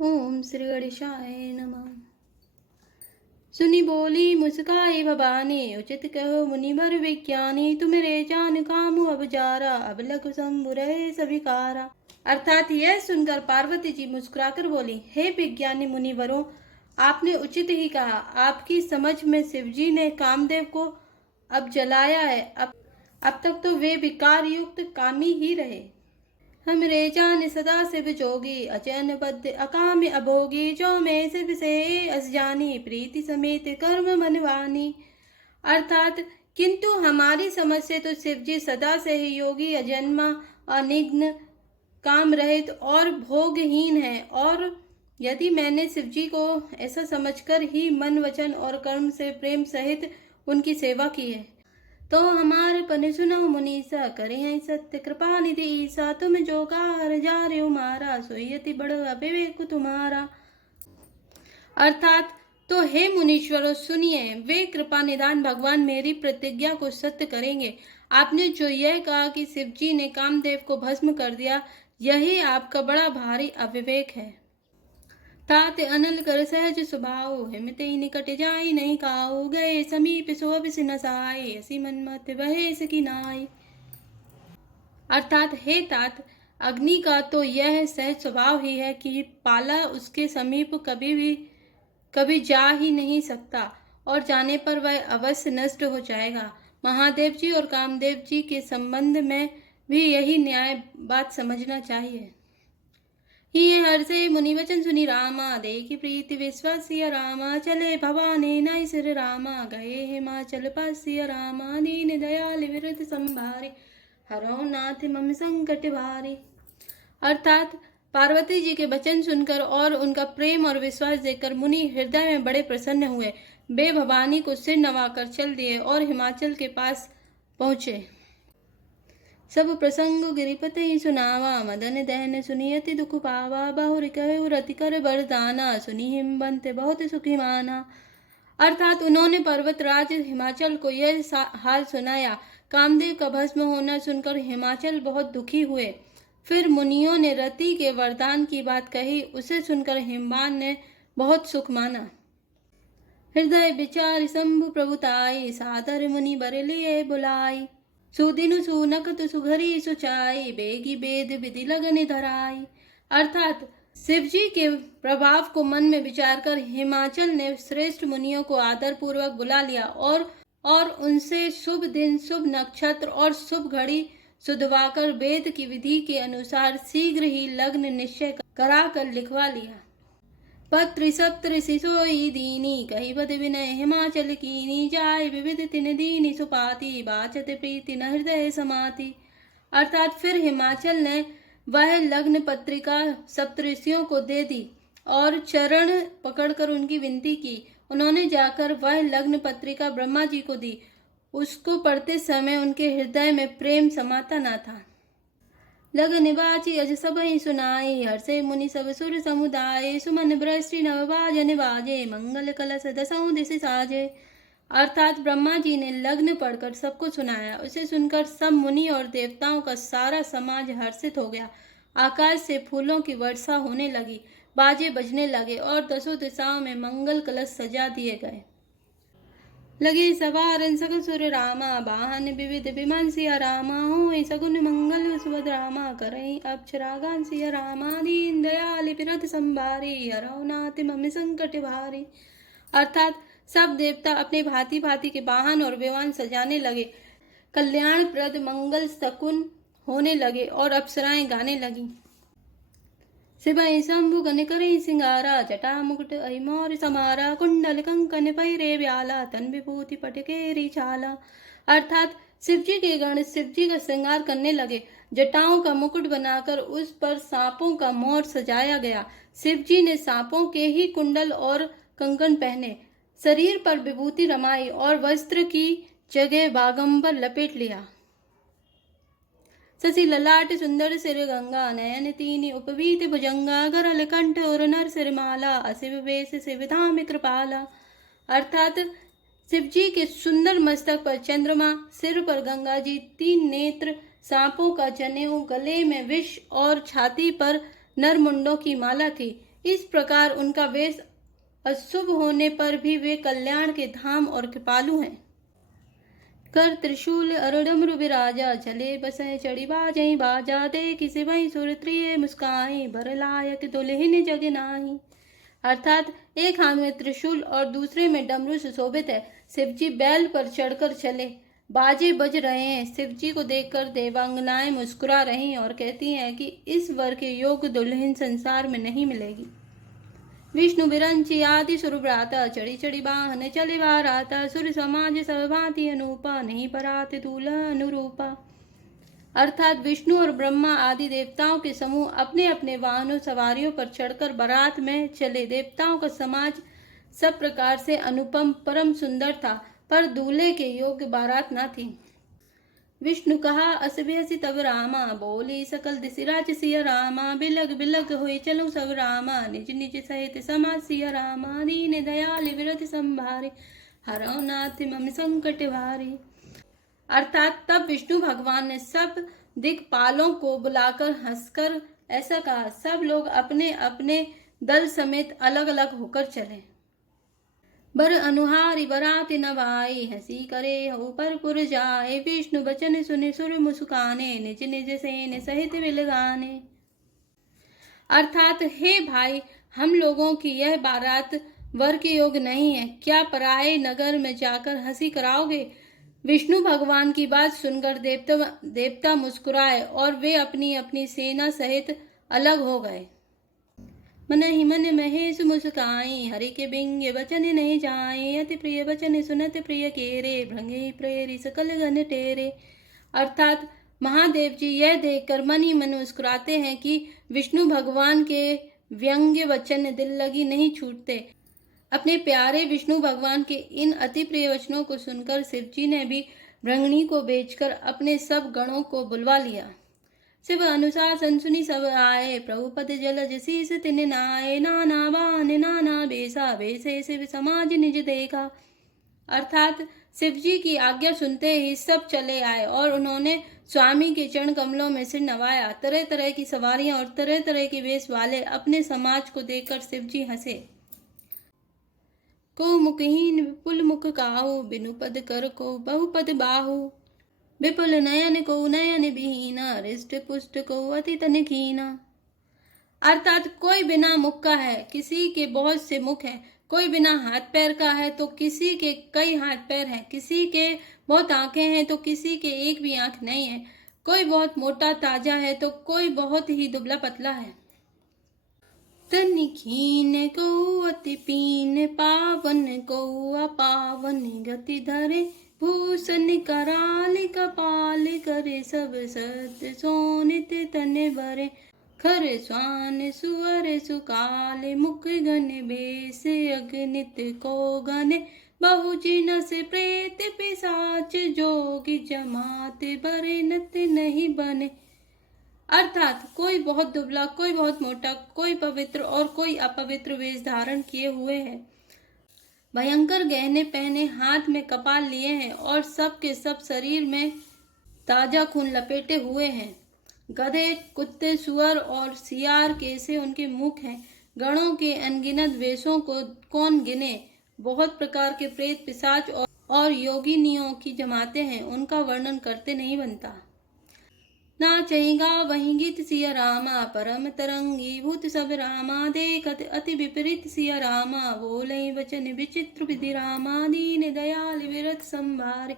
ओम श्री गणेशाय नमः। सुनी बोली मुस्काई भवानी, उचित कहो मुनिवर विज्ञानी। तुम रे जान कामु अब जारा, अब लघु शंभु रहे सभिकारा। अर्थात यह सुनकर पार्वती जी मुस्कुराकर बोली, हे विज्ञानी मुनिवरों, आपने उचित ही कहा। आपकी समझ में शिवजी ने कामदेव को अब जलाया है। अब तक तो वे विकार युक्त कामी ही रहे। हम रे जान सदा शिव जोगी, अचन बद्ध अकाम अभोगी। जो मैं शिव से अस जानी, प्रीति समेत कर्म मनवानी। अर्थात किंतु हमारी समझ से तो शिवजी सदा से ही योगी, अजन्मा, अनिग्न, काम रहित और भोगहीन है। और यदि मैंने शिवजी को ऐसा समझकर ही मन वचन और कर्म से प्रेम सहित उनकी सेवा की है, तो हमारे पन सुनो मुनीसा, करे हैं सत्य कृपा निधि ईसा। तुम जो कार जा रे मारा, सोयति बड़ अविवेक तुम्हारा। अर्थात तो हे मुनीश्वरों सुनिए, वे कृपा निदान भगवान मेरी प्रतिज्ञा को सत्य करेंगे। आपने जो यह कहा कि शिवजी ने कामदेव को भस्म कर दिया, यही आपका बड़ा भारी अविवेक है। तात अनल कर सहज स्वभाव, हिमते निकट जाई नहीं काऊ। गए समीप सोब नसाई, ऐसी मनमत वहे सकी नाई। अर्थात हे तात, अग्नि का तो यह सहज स्वभाव ही है कि पाला उसके समीप कभी जा ही नहीं सकता, और जाने पर वह अवश्य नष्ट हो जाएगा। महादेव जी और कामदेव जी के संबंध में भी यही न्याय बात समझना चाहिए। ही हर्षे मुनिवचन सुनी रामा, देखी प्रीति विश्वासिया रामा। चले भवानी नई सिर रामा, गए हिमाचल पासिया रामा। दीन दयाल विरत संभारे, हरो नाथ मम संकट भारे। अर्थात पार्वती जी के वचन सुनकर और उनका प्रेम और विश्वास देखकर मुनि हृदय में बड़े प्रसन्न हुए। वे भवानी को सिर नवाकर चल दिए और हिमाचल के पास पहुंचे। सब प्रसंग गिरिपति सुनावा, मदन दहन सुनियति दुख पावा। बहुर कहे रति कर वरदाना, सुनी हिमबंत बहुत सुखी माना। अर्थात उन्होंने पर्वतराज हिमाचल को यह हाल सुनाया। कामदेव का भस्म होना सुनकर हिमाचल बहुत दुखी हुए। फिर मुनियों ने रति के वरदान की बात कही, उसे सुनकर हिमवान ने बहुत सुख माना। हृदय विचार शंभु प्रभुताई, सादर मुनि बर लिए बुलाई। सुदिन सुनक तु सुघरी सुचाई, बेगी वेद विधि लगन धराई। अर्थात शिवजी के प्रभाव को मन में विचार कर हिमाचल ने श्रेष्ठ मुनियों को आदर पूर्वक बुला लिया और उनसे शुभ दिन, शुभ नक्षत्र और शुभ घड़ी सुधवाकर वेद की विधि के अनुसार शीघ्र ही लग्न निश्चय कराकर लिखवा लिया। पत्र सत्र सिसोई दीनी, कही बद विनय हिमाचल कीनी। जाय विविध तिन दीनी सुपाती, बाचत प्रीति न हृदय समाती। अर्थात फिर हिमाचल ने वह लग्न पत्रिका सप्तऋषियों को दे दी और चरण पकड़कर उनकी विनती की। उन्होंने जाकर वह लग्न पत्रिका ब्रह्मा जी को दी। उसको पढ़ते समय उनके हृदय में प्रेम समाता न था। लगन बाची अज सब ही सुनाई, हर्षे मुनि सब सुर समुदाय। सुमन बृष्टि नव बाजन बाजे, मंगल कलश दसों दिश साजे। अर्थात ब्रह्मा जी ने लग्न पढ़कर सबको सुनाया। उसे सुनकर सब मुनि और देवताओं का सारा समाज हर्षित हो गया। आकाश से फूलों की वर्षा होने लगी, बाजे बजने लगे और दसों दिशाओं में मंगल कलश सजा दिए गए। लगे सवारन सकल सुर रामा, वाहन विविध विमान सिया रामा। हो सगुन मंगल सुभद्रामा, करई अक्षरागान सिया रामा। दीन दयाल विरत संभारी, हरौ नाथ मम संकट भारी। अर्थात सब देवता अपने भांति भांति के वाहन और विमान सजाने लगे, कल्याणप्रद मंगल शकुन होने लगे और अप्सराएं गाने लगी। शिवय शंभु गण करे सिंगारा, जटा मुकुट अहिमोर समारा। कुंडल कंकन पैरे व्याला, तन विभूति पटकेरी छाला। अर्थात शिवजी के गण शिवजी का श्रृंगार करने लगे। जटाओं का मुकुट बनाकर उस पर सांपों का मोर सजाया गया। शिवजी ने सांपों के ही कुंडल और कंकन पहने, शरीर पर विभूति रमाई और वस्त्र की जगह बागंबर लपेट लिया। शशि ललाट सुंदर सिर गंगा, नयन तीन उपवीत भुजंगा। गरल कंठ और नर सिर माला, अशिव वेश शिव धाम कृपाला। अर्थात शिवजी के सुंदर मस्तक पर चंद्रमा, सिर पर गंगा जी, तीन नेत्र, सांपों का जनेऊ, गले में विष और छाती पर नरमुंडों की माला थी। इस प्रकार उनका वेश अशुभ होने पर भी वे कल्याण के धाम और कृपालु हैं। कर त्रिशूल अरुडमरु विराजा, चले बसे चढ़ी बाजई बाजा, देखि सिवई सुर त्रिय मुस्काई, बर लायक दुल्हिन जग नाही। अर्थात एक हाथ में त्रिशूल और दूसरे में डमरू सुशोभित है। शिवजी बैल पर चढ़कर चले, बाजे बज रहे हैं। शिवजी को देखकर देवांगनाएं मुस्कुरा रही और कहती हैं कि इस वर के योग्य दुल्हन संसार में नहीं मिलेगी। विष्णु बिरंची आदि सुरभ्राता, चढ़ी चढ़ी वाहन चले बाराता, सुर समाज सब भांति अनूपा, नहीं परात दूल्हा अनुरूपा। अर्थात विष्णु और ब्रह्मा आदि देवताओं के समूह अपने अपने वाहनों सवारियों पर चढ़कर बारात में चले। देवताओं का समाज सब प्रकार से अनुपम परम सुंदर था, पर दूल्हे के योग्य बारात न थी। विष्णु कहा अस बेहसी तब रामा, बोली सकल दिशिराज सिया रामा, बिलग बिलग हुई चलो सब रामा, निज निज सहित समाज सिया रामा, दीन दयाल विरत संभारे, हरौ नाथ मम संकट भारी। अर्थात तब विष्णु भगवान ने सब दिक्पालों को बुलाकर हंसकर ऐसा कहा, सब लोग अपने अपने दल समेत अलग अलग होकर चले। बर अनुहारी बरात नवाई, हंसी करे हो पर पुर जाए, विष्णु बचन सुने सुर मुस्काने, निज निज सेन सहित विलगाने। अर्थात हे भाई, हम लोगों की यह बारात वर के योग नहीं है, क्या पराये नगर में जाकर हंसी कराओगे। विष्णु भगवान की बात सुनकर देवता मुस्कुराए और वे अपनी अपनी सेना सहित अलग हो गए। मन ही मन महेश मुस्काई, हरि के बिंग वचन नहीं जाए, अति प्रिय वचन सुनत प्रिय केरे, भृंगे प्रेरी सकल गण टेरे। अर्थात महादेव जी यह देखकर मन ही मन मुस्कुराते हैं कि विष्णु भगवान के व्यंग्य वचन दिल लगी नहीं छूटते। अपने प्यारे विष्णु भगवान के इन अति प्रिय वचनों को सुनकर शिवजी ने भी भृंगनी को बेचकर अपने सब गणों को बुलवा लिया। शिव अनुशासन सुनी सब आए, प्रभुपद जलज शीस तिन नाए, नाना बान नाना बेसा, बेसे शिव समाज निज देखा। अर्थात शिवजी की आज्ञा सुनते ही सब चले आए और उन्होंने स्वामी के चरण कमलों में सिर नवाया। तरह तरह की सवारियां और तरह तरह के वेश वाले अपने समाज को देखकर शिवजी हंसे। को मुखहीन विपुल मुख काहू, बिनु पद कर को बहुपद बाहु, विपुल नयन को नयन विहीना, हृष्ट पुष्ट को अति तन कीना। अर्थात कोई बिना मुख का है, किसी के बहुत से मुख हैं, कोई बिना हाथ पैर का है तो किसी के कई हाथ पैर हैं, किसी के बहुत आंखें हैं तो किसी के एक भी आंख नहीं है, कोई बहुत मोटा ताजा है तो कोई बहुत ही दुबला पतला है। तन खीन को अति पीन, पावन को अपावन गति धरे, भूषण कराल कपाल करे, सब सत्य सोनित तन भरे, खर स्वान सुअर सुकाल, मुख गण बेस अगनित को गने, बहुजिन से प्रेत पिशाच, जोगी जमात बरे नत नहीं बने। अर्थात कोई बहुत दुबला, कोई बहुत मोटा, कोई पवित्र और कोई अपवित्र वेश धारण किए हुए है, भयंकर गहने पहने, हाथ में कपाल लिए हैं और सब के सब शरीर में ताजा खून लपेटे हुए हैं। गधे, कुत्ते, सुअर और सियार कैसे उनके मुख हैं। गणों के अनगिनत वेशों को कौन गिने। बहुत प्रकार के प्रेत, पिशाच और योगिनियों की जमाते हैं, उनका वर्णन करते नहीं बनता। नाचेगा वही गीत सिया रामा, परम तरंगी भूत सब रामा, देखत अति विपरीत सिया रामा, बोले वचन विचित्र विधि रामा, दीन दयाल विरत संभारे,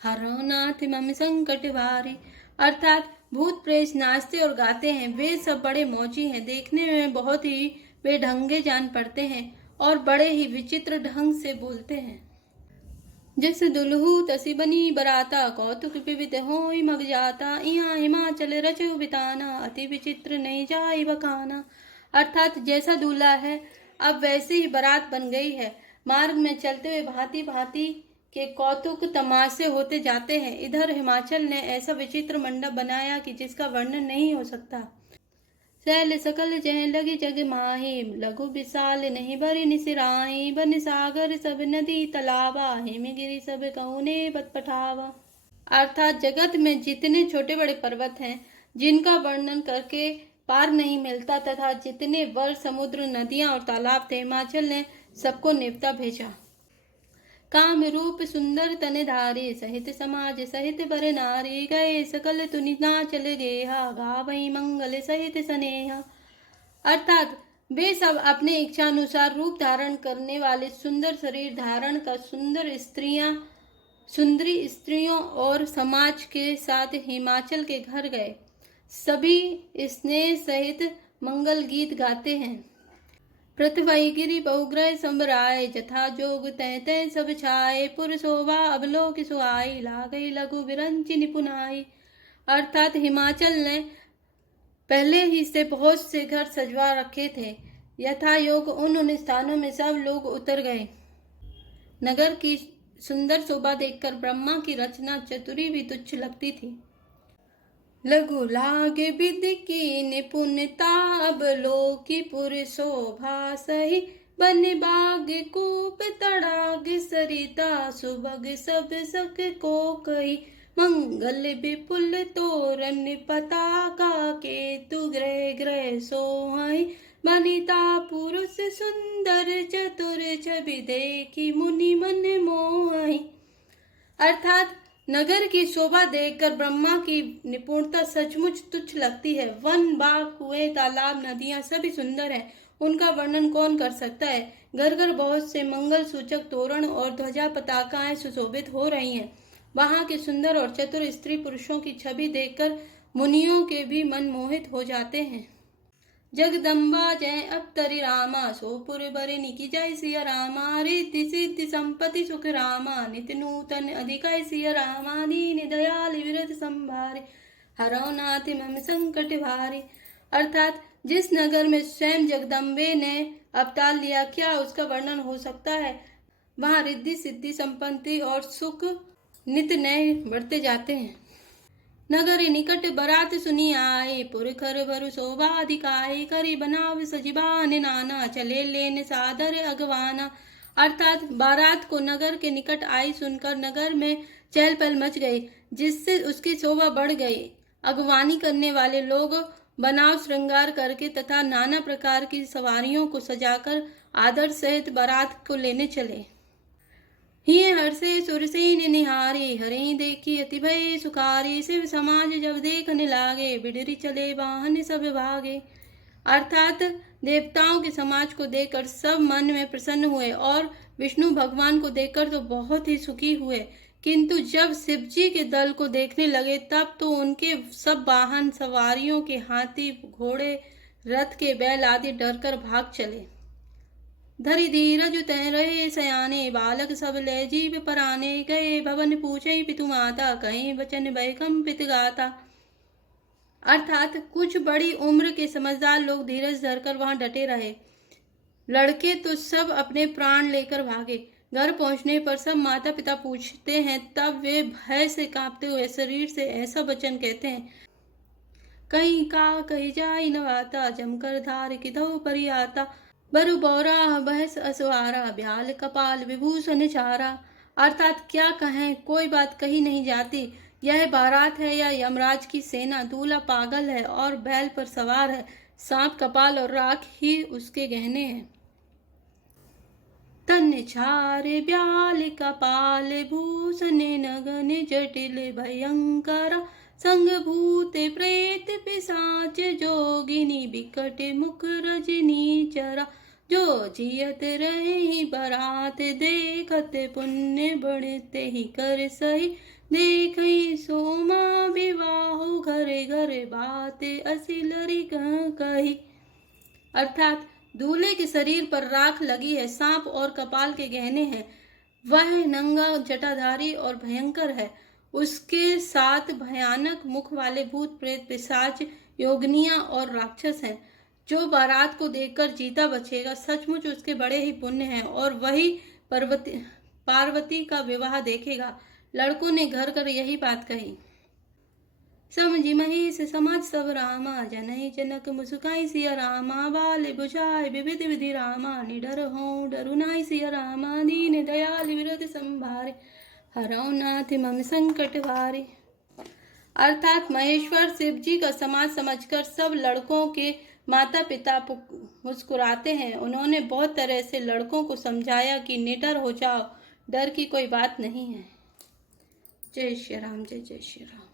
हरो नाथ मम संकट भारे। अर्थात भूत प्रेत नाचते और गाते हैं, वे सब बड़े मौजी हैं, देखने में बहुत ही बेढंगे जान पड़ते हैं और बड़े ही विचित्र ढंग से बोलते हैं। जिस दुल्हू तसी बनी बराता, कौतुक विविध होई मग जाता, यहाँ हिमाचल रचु बिताना, अति विचित्र नहीं जाई बखाना। अर्थात जैसा दूल्हा है अब वैसे ही बारात बन गई है। मार्ग में चलते हुए भांति भांति के कौतुक तमाशे होते जाते हैं। इधर हिमाचल ने ऐसा विचित्र मंडप बनाया कि जिसका वर्णन नहीं हो सकता। शैल सकल जय लगी जग माही, लघु विशाल नहीं बरी निसिराई, बन सागर सब नदी तलावा, हिमगिरी सब कौने बत पठावा। अर्थात जगत में जितने छोटे बड़े पर्वत हैं, जिनका वर्णन करके पार नहीं मिलता तथा जितने वर समुद्र नदियां और तालाब थे हिमाचल ने सबको नेवता भेजा। काम रूप सुंदर तन धारी सहित समाज सहित बर नारी गए सकल तुनि चल गेहा गावई मंगल सहित स्नेहा। अर्थात वे सब अपने इच्छानुसार रूप धारण करने वाले सुंदर शरीर धारण कर सुंदरी स्त्रियों और समाज के साथ हिमाचल के घर गए। सभी स्नेह सहित मंगल गीत गाते हैं। पृथ्वी बहुग्रह संबराय जथा जोग तय तय सब छाए पुर शोभा अवलोक सुहाई लागई लघु विरंचि निपुनाई। अर्थात हिमाचल ने पहले ही से बहुत से घर सजवा रखे थे। यथा योग उन स्थानों में सब लोग उतर गए। नगर की सुंदर शोभा देखकर ब्रह्मा की रचना चतुरी भी तुच्छ लगती थी। लघु लागे विधि की निपुणता अब लोकी पुर शोभा सही बन बाग कूप तड़ाग सरिता सुबग सब सक को कही मंगल विपुल तोरण पताका केतु ग्रह ग्रह सोहई बनिता पुरुष सुंदर चतुर छवि देखी मुनि मन मोहई। अर्थात नगर की शोभा देखकर ब्रह्मा की निपुणता सचमुच तुच्छ लगती है। वन बाग कुएं तालाब नदियां सभी सुंदर हैं, उनका वर्णन कौन कर सकता है। घर घर बहुत से मंगल सूचक तोरण और ध्वजा पताकाएं सुशोभित हो रही हैं। वहां के सुंदर और चतुर स्त्री पुरुषों की छवि देखकर मुनियों के भी मन मोहित हो जाते हैं। जगदम्बा जय अवतरी रामा सोपुर बरे निकी जय सिया रामा रिद्धि सिद्धि संपत्ति सुख रामा नित्य नूतन अधिकाय सिया रामा दीन दयाल विरत संभारे हरौ नाथ मम संकट भारी। अर्थात जिस नगर में स्वयं जगदम्बे ने अवतार लिया क्या उसका वर्णन हो सकता है। वहां रिद्धि सिद्धि संपत्ति और सुख नित्य नए बढ़ते जाते हैं। नगरी निकट बरात सुनी आए पुरखर भरु शोभा अधिकाई करी बनाव सजीबान नाना चले लेन सादर अगवाना। अर्थात बारात को नगर के निकट आई सुनकर नगर में चहल पहल मच गई, जिससे उसकी शोभा बढ़ गई। अगवानी करने वाले लोग बनाव श्रृंगार करके तथा नाना प्रकार की सवारियों को सजाकर आदर सहित बारात को लेने चले। हिय हर्षे सुरसेन निहारी हरि देखी अति भय सुखारी शिव समाज जब देखने लागे बिडरी चले वाहन सब भागे। अर्थात देवताओं के समाज को देखकर सब मन में प्रसन्न हुए और विष्णु भगवान को देखकर तो बहुत ही सुखी हुए, किंतु जब शिवजी के दल को देखने लगे तब तो उनके सब वाहन सवारियों के हाथी घोड़े रथ के बैल आदि डरकर भाग चले। धरि धीरज तय रहे सयाने बालक सब ले जीव पराने गए भवन पूछे पितु माता कहीं वचन भयकंपित गाता। अर्थात कुछ बड़ी उम्र के समझदार लोग धीरज धरकर वहां डटे रहे। लड़के तो सब अपने प्राण लेकर भागे। घर पहुंचने पर सब माता पिता पूछते हैं तब वे भय से कांपते हुए शरीर से ऐसा वचन कहते हैं, कहीं का कहीं जाई नवाता जमकर धार किधो परि आता बरु बौरा बहस असवारा ब्याल कपाल विभूषण चारा। अर्थात क्या कहें, कोई बात कही नहीं जाती। यह बारात है या यमराज की सेना। दूल्हा पागल है और बैल पर सवार है। सांप कपाल और राख ही उसके गहने हैं। तन छार ब्याल कपाल भूषण नगन जटिल भयंकर संग भूत प्रेत पिशाच जोगिनी बिकट मुख रजनी चरा जो जियत रहे बारात देखत पुण्य बढ़ते ही कर सही देख सोमा विवाह घरे घरे बात असिलरी कही। अर्थात दूल्हे के शरीर पर राख लगी है, सांप और कपाल के गहने हैं। वह नंगा जटाधारी और भयंकर है। उसके साथ भयानक मुख वाले भूत प्रेत पिशाच योगनियां और राक्षस हैं। जो बारात को देखकर जीता बचेगा सचमुच उसके बड़े ही पुण्य हैं और वही पार्वती का विवाह देखेगा। लड़कों ने घर कर यही बात कही। समझी महेश समाज सब रामा जनई जनक मुस्काई सिया रामा बाल बुझाए विविध विधि रामा निडर हो डरुनाई सिया रामा दीन दयाल विरत संभारे हरौ नाथ मम संकट भारे। अर्थात महेश्वर शिव जी का समाज समझकर सब लड़कों के माता पिता मुस्कुराते हैं। उन्होंने बहुत तरह से लड़कों को समझाया कि निडर हो जाओ, डर की कोई बात नहीं है। जय श्री राम, जय जय श्री राम।